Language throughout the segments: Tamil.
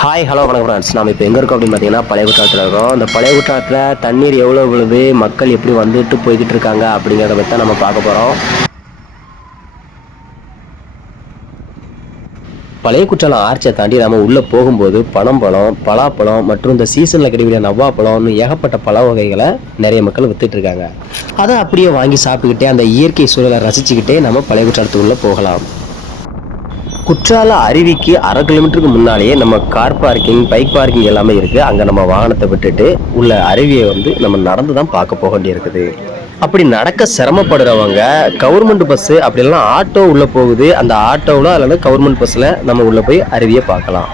ஹாய் ஹலோ வணக்கம் ஃப்ரெண்ட்ஸ் நம்ம இப்போ எங்கே இருக்கோம் அப்படின்னு பார்த்தீங்கன்னா பழைய குற்றாலத்தில் இருக்கோம். அந்த பழைய குற்றாலத்தில் தண்ணீர் எவ்வளோ விழுது மக்கள் எப்படி வந்துட்டு போய்கிட்டு இருக்காங்க அப்படிங்கிறத பற்றி தான் நம்ம பார்க்க போகிறோம் பழைய குற்றாலம் ஆர்ச்சை தாண்டி நம்ம உள்ளே போகும்போது பனம்பழம் பலாப்பழம் மற்றும் இந்த சீசனில் கிடைக்கிற நவ்வாப்பழம்னு ஏகப்பட்ட பழ வகைகளை நிறைய மக்கள் வித்துட்டு இருக்காங்க. அதை அப்படியே வாங்கி சாப்பிட்டுக்கிட்டே அந்த இயற்கை சூழலை ரசிச்சுக்கிட்டே நம்ம பழைய குற்றாலத்துக்குள்ளே போகலாம். குற்றால அருவிக்கு அரை கிலோமீட்டருக்கு முன்னாலேயே நம்ம கார் பார்க்கிங் பைக் பார்க்கிங் எல்லாமே இருக்குது அங்கே நம்ம வாகனத்தை விட்டுட்டு உள்ள அருவியை வந்து நம்ம நடந்து தான் பார்க்க போக வேண்டியிருக்குது. அப்படி நடக்க சிரமப்படுறவங்க கவர்மெண்ட் பஸ்ஸு அப்படிலாம் ஆட்டோ உள்ளே போகுது. அந்த ஆட்டோவில் அல்லது கவர்மெண்ட் பஸ்ஸில் நம்ம உள்ளே போய் அருவியை பார்க்கலாம்.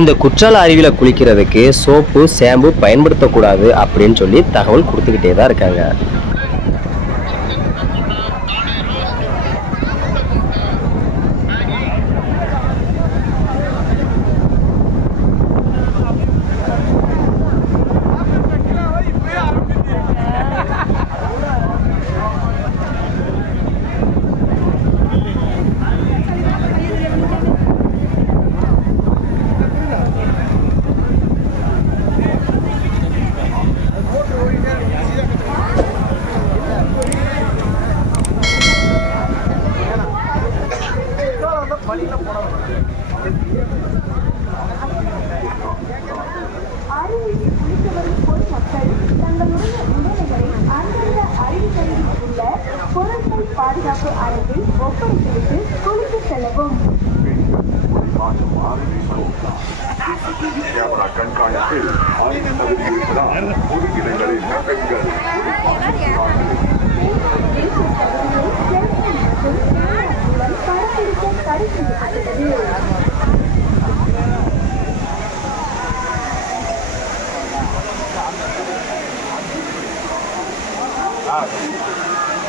இந்த குற்றால அருவியில் குளிக்கிறதுக்கு சோப்பு ஷாம்பு பயன்படுத்தக்கூடாது அப்படின்னு சொல்லி தகவல் கொடுத்துக்கிட்டே தான் இருக்காங்க. உள்ள பொருட்கள் பாதுகாப்பு அறையில் ஒப்படைத்துவிட்டு குளித்து செல்லவும் கண்காணிப்பில் ஆய்வு பகுதி இருப்பதால் Ah.